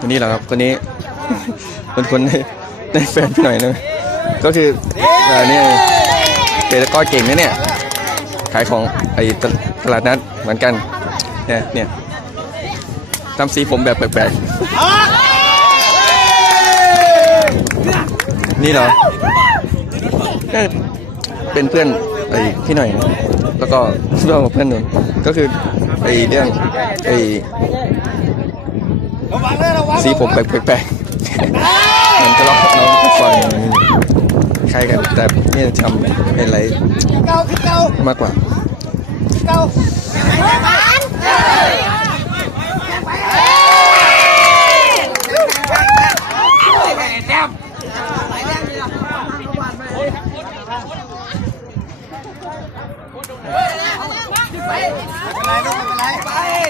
คนนี้เหรอครับคนนี้เป็นคนในในแฟนพี่หน่อยนะก็คือเอ่อนี่เป็นตะกร้อเก่งนะเนี่ย ขายของไอ้ตตลาดนัดเหมือนกัน เนี่ยเนี่ยทำสีผมแบบแปลกๆ นี่เหรอเนี่ยเป็นเพื่อน ไอ้พี่หน่อยแล้วก็เรื่องกับเพื่อนหนึ่งก็คือไอ้เรื่องไอ้สีผมแปลกๆเหมือนจะเลาะกับน้องฟังใครกันแต่เนี่ยทำเป็นไรมากกว่าแไม่เป็นไรลูกไม่เป็นไป